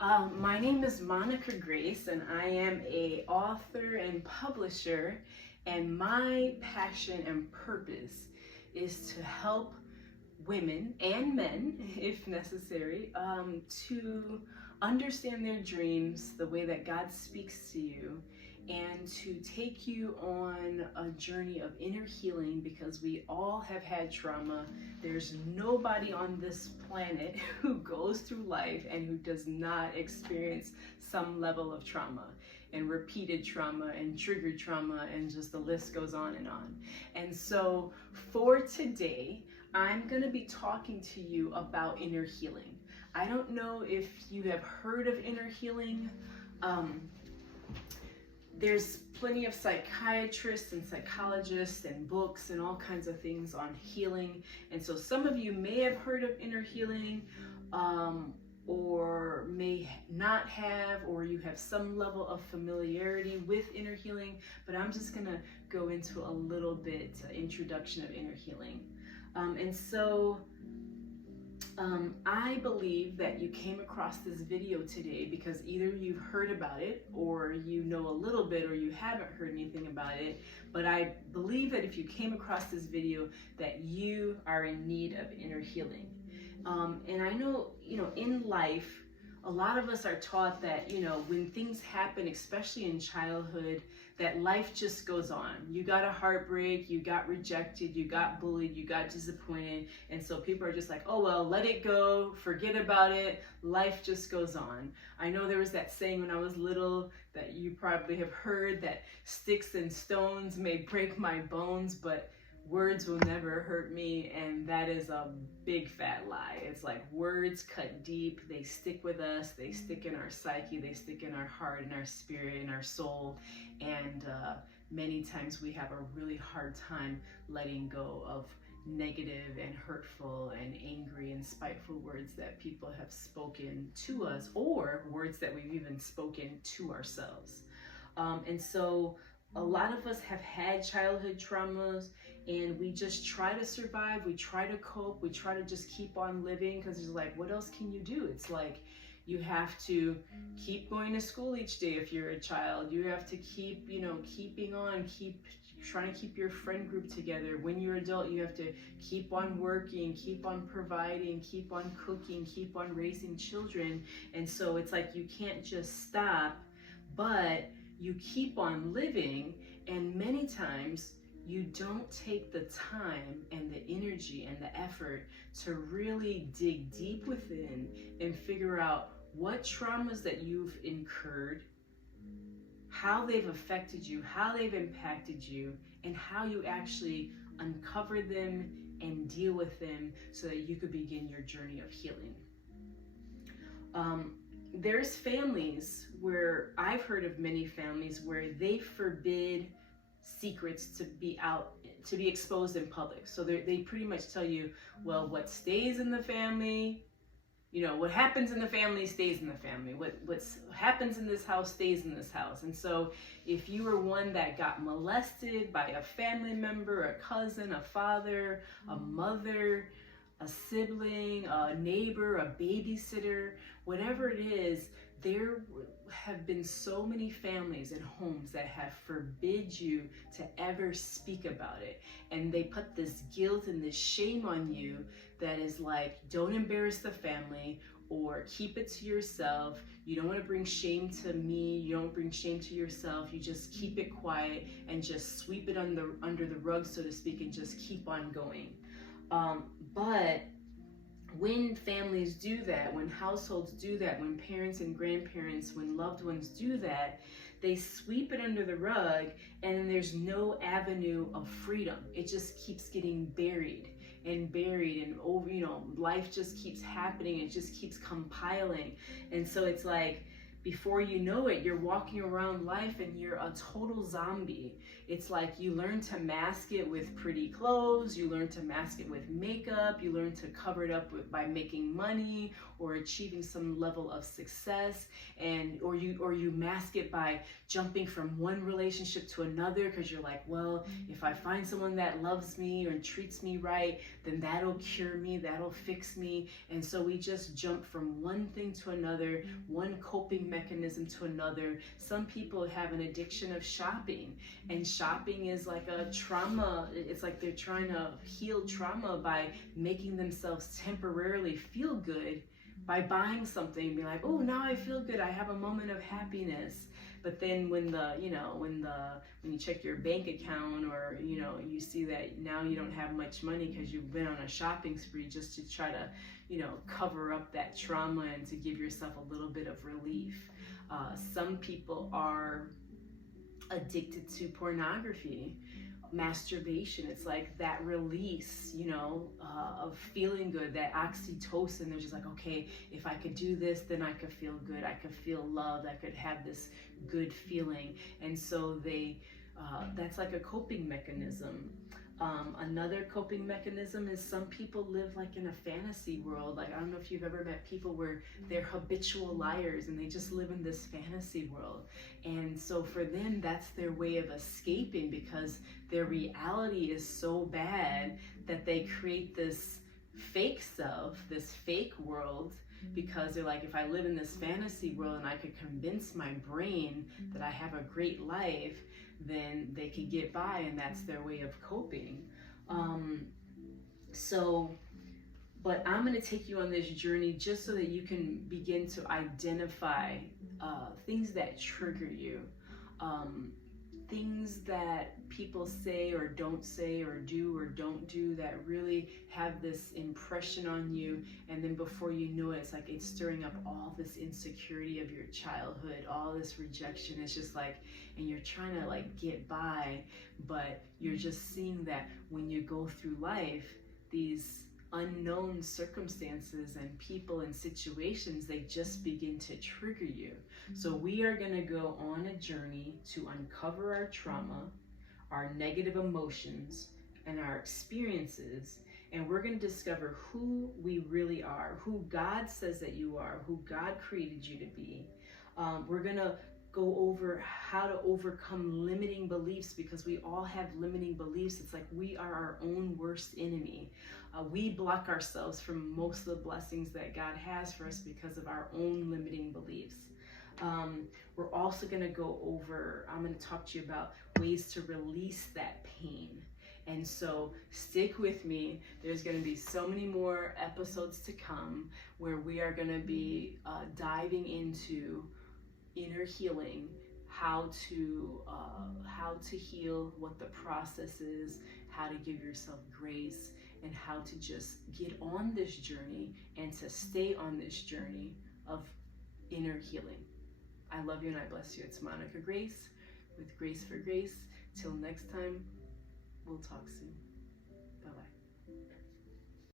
My name is Monica Grace, and I am a author and publisher. And my passion and purpose is to help women and men, if necessary, to understand their dreams the way that God speaks to you, and to take you on a journey of inner healing, because we all have had trauma. There's nobody on this planet who goes through life and who does not experience some level of trauma and repeated trauma and triggered trauma, and just the list goes on and on. And so for today, I'm going to be talking to you about inner healing. I don't know if you have heard of inner healing. There's plenty of psychiatrists and psychologists and books and all kinds of things on healing. And so some of you may have heard of inner healing, or may not have, or you have some level of familiarity with inner healing. But I'm just going to go into a little bit introduction of inner healing. I believe that you came across this video today because either you've heard about it, or you know a little bit, or you haven't heard anything about it. But I believe that if you came across this video, that you are in need of inner healing. And I know, in life, a lot of us are taught that, when things happen, especially in childhood, that life just goes on. You got a heartbreak, you got rejected, you got bullied, you got disappointed. And so people are just like, oh, well, let it go, forget about it. Life just goes on. I know there was that saying when I was little that you probably have heard, that sticks and stones may break my bones, but words will never hurt me. And that is a big fat lie. It's like words cut deep, they stick with us, they stick in our psyche, they stick in our heart, in our spirit, in our soul. And many times we have a really hard time letting go of negative and hurtful and angry and spiteful words that people have spoken to us, or words that we've even spoken to ourselves. And so a lot of us have had childhood traumas, and we just try to survive, we try to cope, we try to just keep on living, because it's like, what else can you do? It's like you have to keep going to school each day if you're a child. You have to keep, keeping on, keep trying to keep your friend group together. When you're an adult, you have to keep on working, keep on providing, keep on cooking, keep on raising children. And so it's like you can't just stop, but you keep on living. And many times you don't take the time and the energy and the effort to really dig deep within and figure out what traumas that you've incurred, how they've affected you, how they've impacted you, and how you actually uncover them and deal with them so that you could begin your journey of healing. There's families where I've heard of many families where they forbid secrets to be exposed in public. So they pretty much tell you, well, what stays in the family, what happens in the family stays in the family. What happens in this house stays in this house. And so if you were one that got molested by a family member, a cousin, a father, a mother, a sibling, a neighbor, a babysitter, whatever it is, there have been so many families and homes that have forbid you to ever speak about it. And they put this guilt and this shame on you that is like, don't embarrass the family, or keep it to yourself. You don't want to bring shame to me. You don't bring shame to yourself. You just keep it quiet and just sweep it under the rug, so to speak, and just keep on going. But when families do that, when households do that, when parents and grandparents, when loved ones do that, they sweep it under the rug, and there's no avenue of freedom. It just keeps getting buried and over, life just keeps happening. It just keeps compiling. And so it's like before you know it, you're walking around life and you're a total zombie. It's like you learn to mask it with pretty clothes, you learn to mask it with makeup, you learn to cover it up by making money or achieving some level of success, and or you mask it by jumping from one relationship to another because you're like, well, if I find someone that loves me or treats me right, then that'll cure me, that'll fix me. And so we just jump from one thing to another, one coping mechanism to another. Some people have an addiction of shopping, and shopping is like a trauma. It's like they're trying to heal trauma by making themselves temporarily feel good by buying something, be like, oh, now I feel good, I have a moment of happiness. But then when you check your bank account, or you see that now you don't have much money because you've been on a shopping spree just to try to cover up that trauma and to give yourself a little bit of relief. Some people are addicted to pornography, masturbation. It's like that release, of feeling good, that oxytocin. They're just like, okay, if I could do this, then I could feel good, I could feel loved, I could have this good feeling. And so that's like a coping mechanism. Another coping mechanism is some people live like in a fantasy world. Like, I don't know if you've ever met people where they're habitual liars and they just live in this fantasy world. And so for them, that's their way of escaping, because their reality is so bad that they create this fake self, this fake world, because they're like, if I live in this fantasy world and I could convince my brain that I have a great life, then they could get by, and that's their way of coping. But I'm going to take you on this journey just so that you can begin to identify things that trigger you, things that people say or don't do that really have this impression on you. And then before you know it, it's like it's stirring up all this insecurity of your childhood, all this rejection. It's just like, and you're trying to like get by, but you're just seeing that when you go through life, these unknown circumstances and people and situations, they just begin to trigger you. So we are going to go on a journey to uncover our trauma, our negative emotions, and our experiences, and we're going to discover who we really are, who God says that you are, who God created you to be. We're going to go over how to overcome limiting beliefs, because we all have limiting beliefs. It's like we are our own worst enemy. We block ourselves from most of the blessings that God has for us because of our own limiting beliefs. We're also going to go over, I'm going to talk to you about ways to release that pain. And so stick with me. There's going to be so many more episodes to come where we are going to be diving into inner healing, how to heal, what the process is, how to give yourself grace, and how to just get on this journey and to stay on this journey of inner healing. I love you and I bless you. It's Monica Grace with Grace for Grace. Till next time, we'll talk soon. Bye-bye.